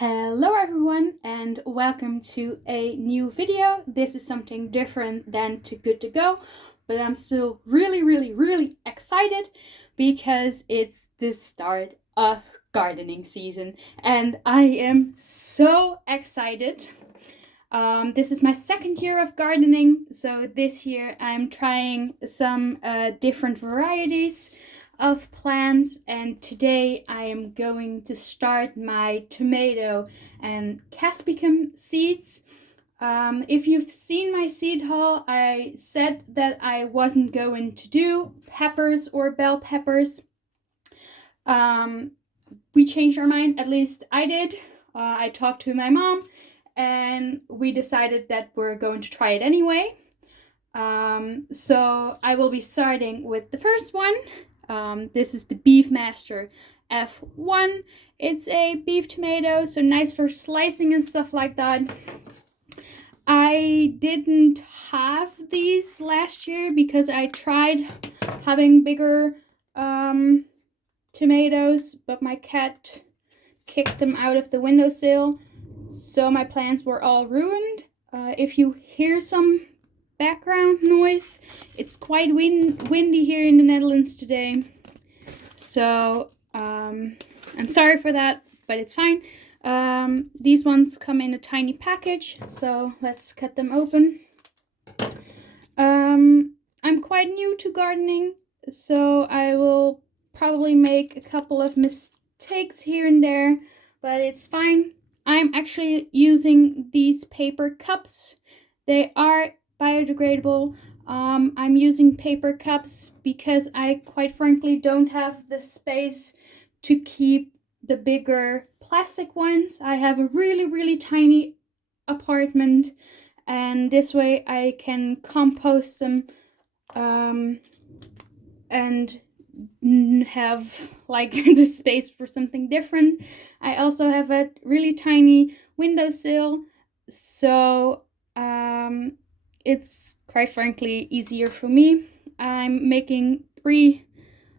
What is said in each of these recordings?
Hello everyone and welcome to a new video. This is something different than Too Good To Go, but I'm still really excited because it's the start of gardening season and I am so excited. This is my second year of gardening, so this year I'm trying some different varieties of plants, and today I am going to start my tomato and capsicum seeds. If you've seen my seed haul, I said that I wasn't going to do peppers or bell peppers. We changed our mind, at least I did. I talked to my mom and we decided that we're going to try it anyway. So I will be starting with the first one. This is the Beefmaster F1. It's a beef tomato, so nice for slicing and stuff like that. I didn't have these last year because I tried having bigger tomatoes, but my cat kicked them out of the windowsill, so my plants were all ruined. If you hear some background noise, it's quite windy here in the Netherlands today, so I'm sorry for that, but it's fine. These ones come in a tiny package, so let's cut them open. I'm quite new to gardening, so I will probably make a couple of mistakes here and there, but it's fine. I'm actually using these paper cups. They are biodegradable. I'm using paper cups because I quite frankly don't have the space to keep the bigger plastic ones. I have a really tiny apartment, and this way I can compost them and have like the space for something different. I also have a really tiny windowsill, so it's quite frankly easier for me. I'm making 3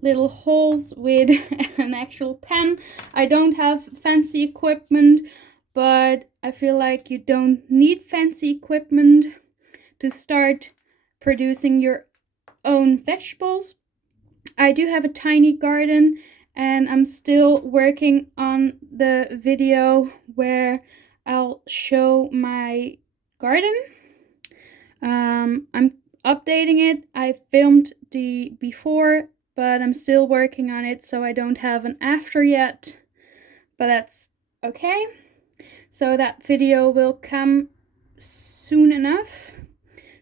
little holes with an actual pen. I don't have fancy equipment, but I feel like you don't need fancy equipment to start producing your own vegetables. I do have a tiny garden, and I'm still working on the video where I'll show my garden. I'm updating it. I filmed the before, but I'm still working on it, so I don't have an after yet, but that's okay. So that video will come soon enough.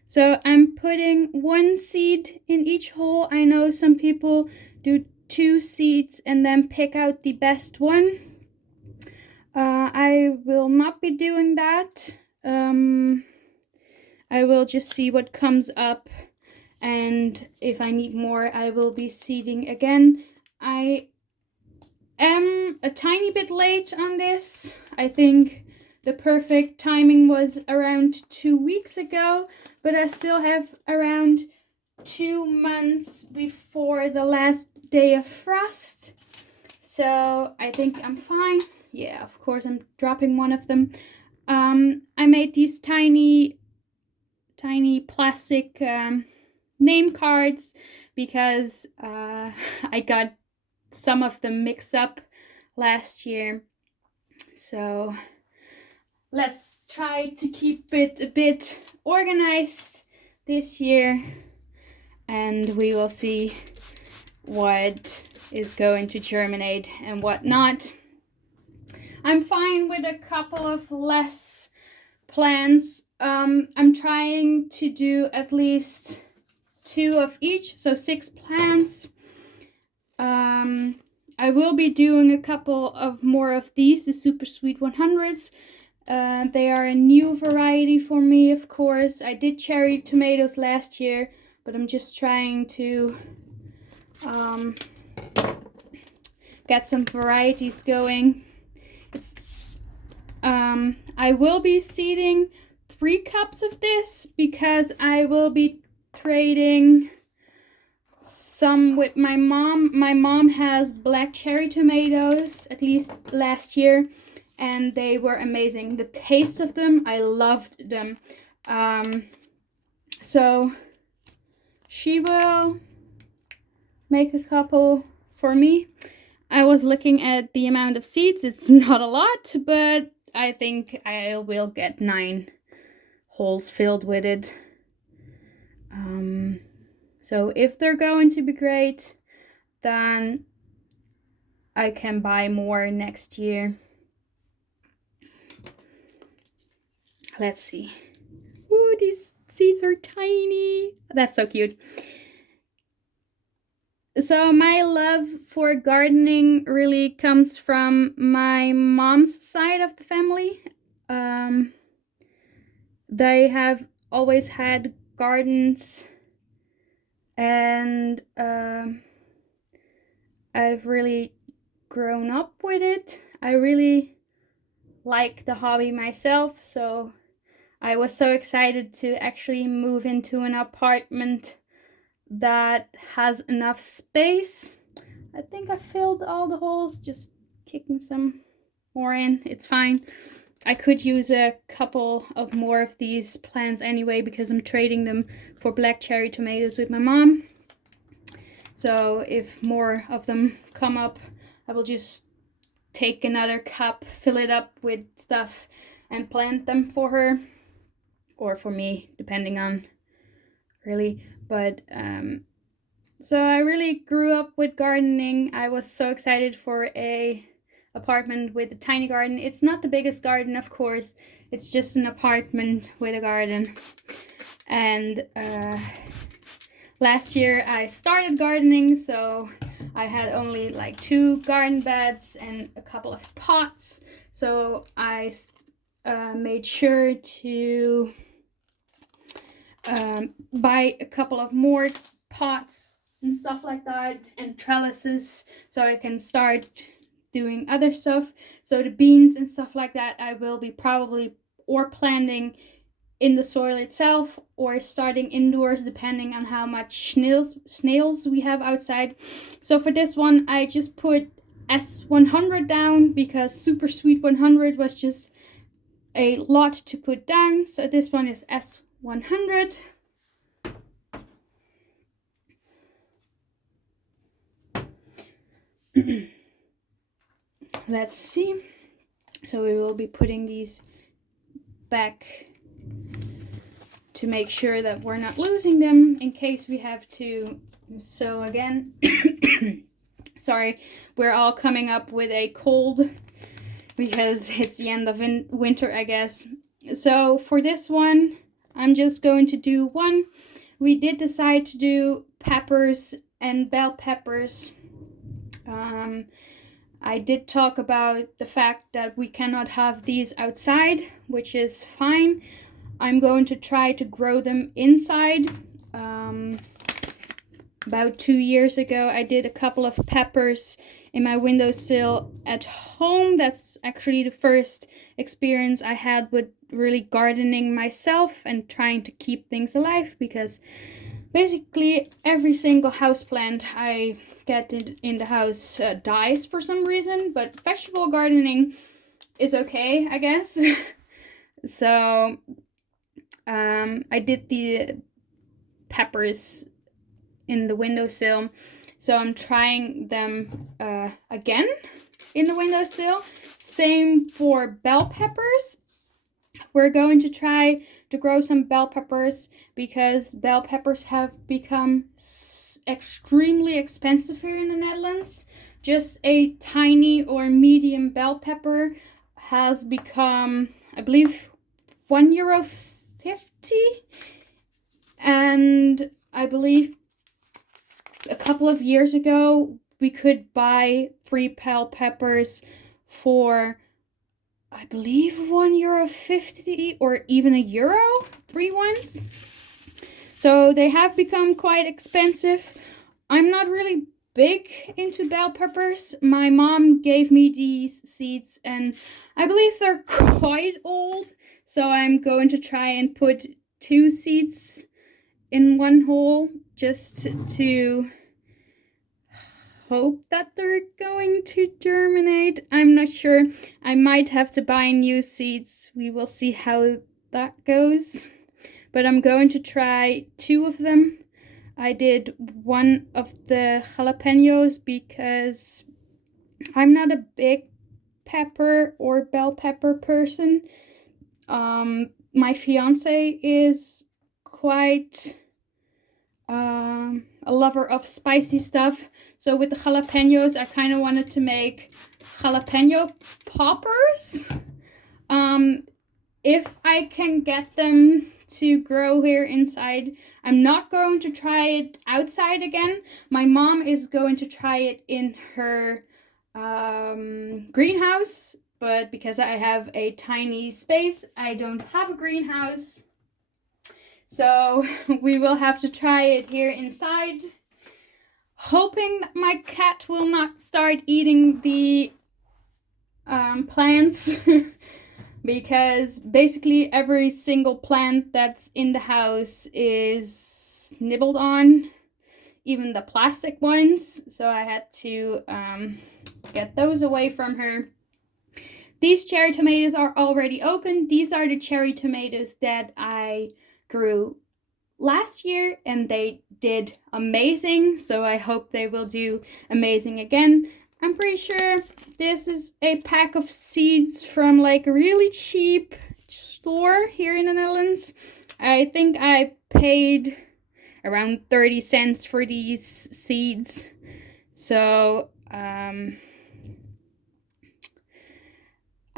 So I'm putting 1 seed in each hole. I know some people do 2 seeds and then pick out the best one. I will not be doing that. I will just see what comes up, and if I need more, I will be seeding again. I am a tiny bit late on this. I think the perfect timing was around 2 weeks ago, but I still have around 2 months before the last day of frost, so I think I'm fine. Yeah, of course I'm dropping one of them. I made these tiny plastic name cards because I got some of them mixed up last year, so let's try to keep it a bit organized this year, and we will see what is going to germinate and what not. I'm fine with a couple of less plants. I'm trying to do at least 2 of each, so 6 plants. I will be doing a couple of more of these, the Super Sweet 100s. They are a new variety for me, of course. I did cherry tomatoes last year, but I'm just trying to get some varieties going. I will be seeding 3 cups of this because I will be trading some with my mom. My mom has black cherry tomatoes, at least last year, and they were amazing. The taste of them, I loved them. So she will make a couple for me. I was looking at the amount of seeds. It's not a lot, but I think I will get 9 holes filled with it. So if they're going to be great, then I can buy more next year. Let's see. Ooh, these seeds are tiny. That's so cute. So my love for gardening really comes from my mom's side of the family. They have always had gardens, and I've really grown up with it. I really like the hobby myself, so I was so excited to actually move into an apartment that has enough space. I think I filled all the holes, just kicking some more in. It's fine. I could use a couple of more of these plants anyway, because I'm trading them for black cherry tomatoes with my mom. So if more of them come up, I will just take another cup, fill it up with stuff, and plant them for her, or for me, depending on really. But so I really grew up with gardening. I was so excited for a apartment with a tiny garden. It's not the biggest garden, of course. It's just an apartment with a garden. And last year I started gardening, so I had only like 2 garden beds and a couple of pots. So I made sure to buy a couple of more pots and stuff like that, and trellises, so I can start doing other stuff. So the beans and stuff like that, I will be probably or planting in the soil itself, or starting indoors, depending on how much snails we have outside. So for this one, I just put S100 down, because Super Sweet 100 was just a lot to put down. So this one is S100. Let's see. So we will be putting these back to make sure that we're not losing them in case we have to sow again. Sorry, we're all coming up with a cold because it's the end of winter, I guess. So for this one, I'm just going to do one. We did decide to do peppers and bell peppers. I did talk about the fact that we cannot have these outside, which is fine. I'm going to try to grow them inside. About 2 years ago, I did a couple of peppers in my windowsill at home. That's actually the first experience I had with really gardening myself and trying to keep things alive, because basically every single houseplant I get in the house dies for some reason, but vegetable gardening is okay, I guess. So I did the peppers in the windowsill, so I'm trying them again in the windowsill. Same for bell peppers. We're going to try to grow some bell peppers, because bell peppers have become extremely expensive here in the Netherlands. Just a tiny or medium bell pepper has become, I believe, €1.50, and I believe a couple of years ago we could buy 3 bell peppers for, I believe, €1.50 or even €1, 3 ones. So they have become quite expensive. I'm not really big into bell peppers. My mom gave me these seeds, and I believe they're quite old. So I'm going to try and put 2 seeds in one hole, just to hope that they're going to germinate. I'm not sure. I might have to buy new seeds. We will see how that goes. But I'm going to try 2 of them. I did one of the jalapenos because I'm not a big pepper or bell pepper person. My fiance is quite a lover of spicy stuff. So with the jalapenos, I kind of wanted to make jalapeno poppers. If I can get them to grow here inside, I'm not going to try it outside again. My mom is going to try it in her greenhouse, but because I have a tiny space, I don't have a greenhouse. So we will have to try it here inside, hoping that my cat will not start eating the plants. Because basically every single plant that's in the house is nibbled on, even the plastic ones. So I had to get those away from her. These cherry tomatoes are already open. These are the cherry tomatoes that I grew last year, and they did amazing. So I hope they will do amazing again. I'm pretty sure this is a pack of seeds from like a really cheap store here in the Netherlands. I think I paid around 30 cents for these seeds. So I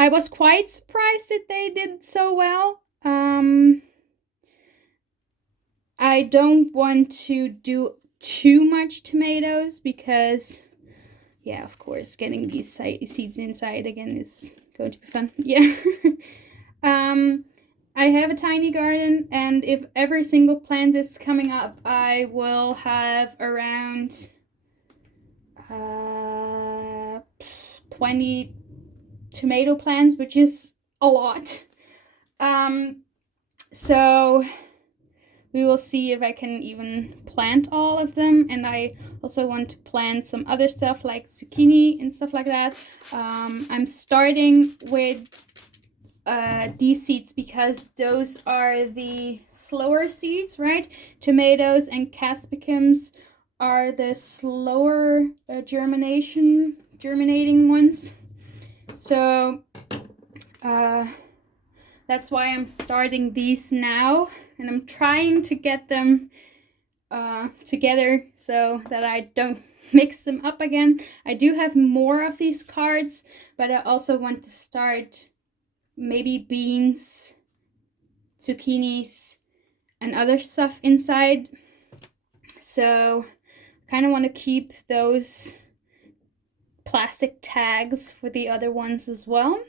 was quite surprised that they did so well. I don't want to do too much tomatoes because, yeah, of course, getting these seeds inside again is going to be fun. Yeah. I have a tiny garden, and if every single plant is coming up, I will have around 20 tomato plants, which is a lot. So we will see if I can even plant all of them. And I also want to plant some other stuff like zucchini and stuff like that. I'm starting with these seeds because those are the slower seeds, right? Tomatoes and capsicums are the slower germinating ones. So that's why I'm starting these now, and I'm trying to get them together so that I don't mix them up again. I do have more of these cards, but I also want to start maybe beans, zucchinis, and other stuff inside. So I kind of want to keep those plastic tags for the other ones as well.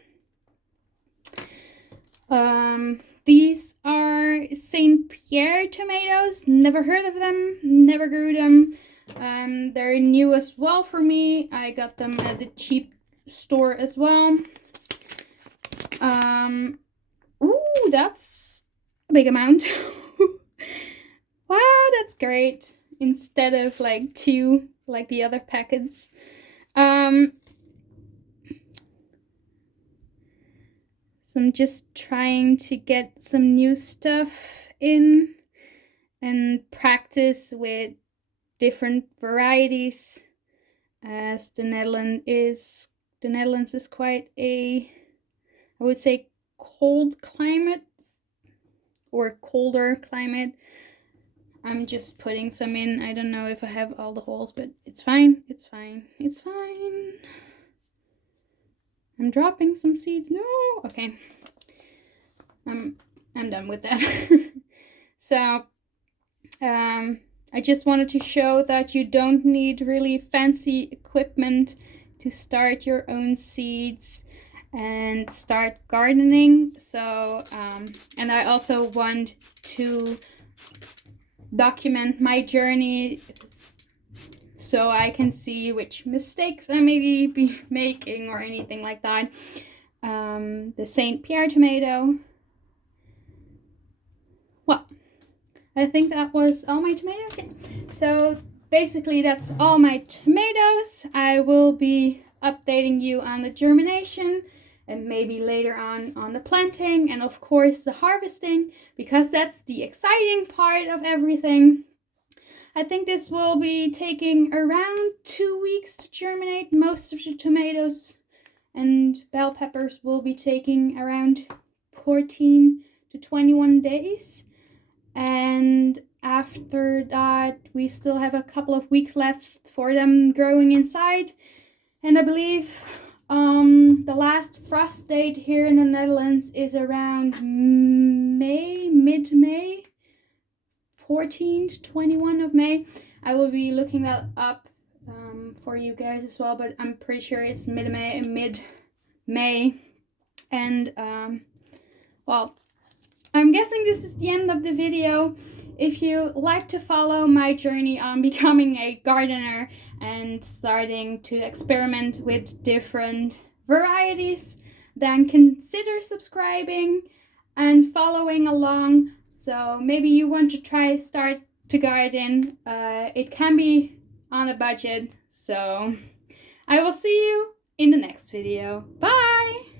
These are St. Pierre tomatoes. Never heard of them, never grew them. They're new as well for me. I got them at the cheap store as well. Ooh, that's a big amount. Wow, that's great. Instead of like 2, like the other packets. So I'm just trying to get some new stuff in and practice with different varieties, as the Netherlands is quite a, I would say, cold climate or colder climate. I'm just putting some in. I don't know if I have all the holes, but it's fine. It's fine. It's fine. I'm dropping some seeds. No. Okay. I'm done with that. So, I just wanted to show that you don't need really fancy equipment to start your own seeds and start gardening. So, and I also want to document my journey so I can see which mistakes I maybe be making or anything like that. The St. Pierre tomato. Well, I think that was all my tomatoes. So basically that's all my tomatoes. I will be updating you on the germination and maybe later on the planting and of course the harvesting, because that's the exciting part of everything. I think this will be taking around 2 weeks to germinate. Most of the tomatoes and bell peppers will be taking around 14 to 21 days. And after that, we still have a couple of weeks left for them growing inside. And I believe the last frost date here in the Netherlands is around May, mid-May, 14 to 21 of May. I will be looking that up for you guys as well, but I'm pretty sure it's mid-May. And well, I'm guessing this is the end of the video. If you like to follow my journey on becoming a gardener and starting to experiment with different varieties, then consider subscribing and following along. So maybe you want to start to garden. It can be on a budget. So I will see you in the next video. Bye!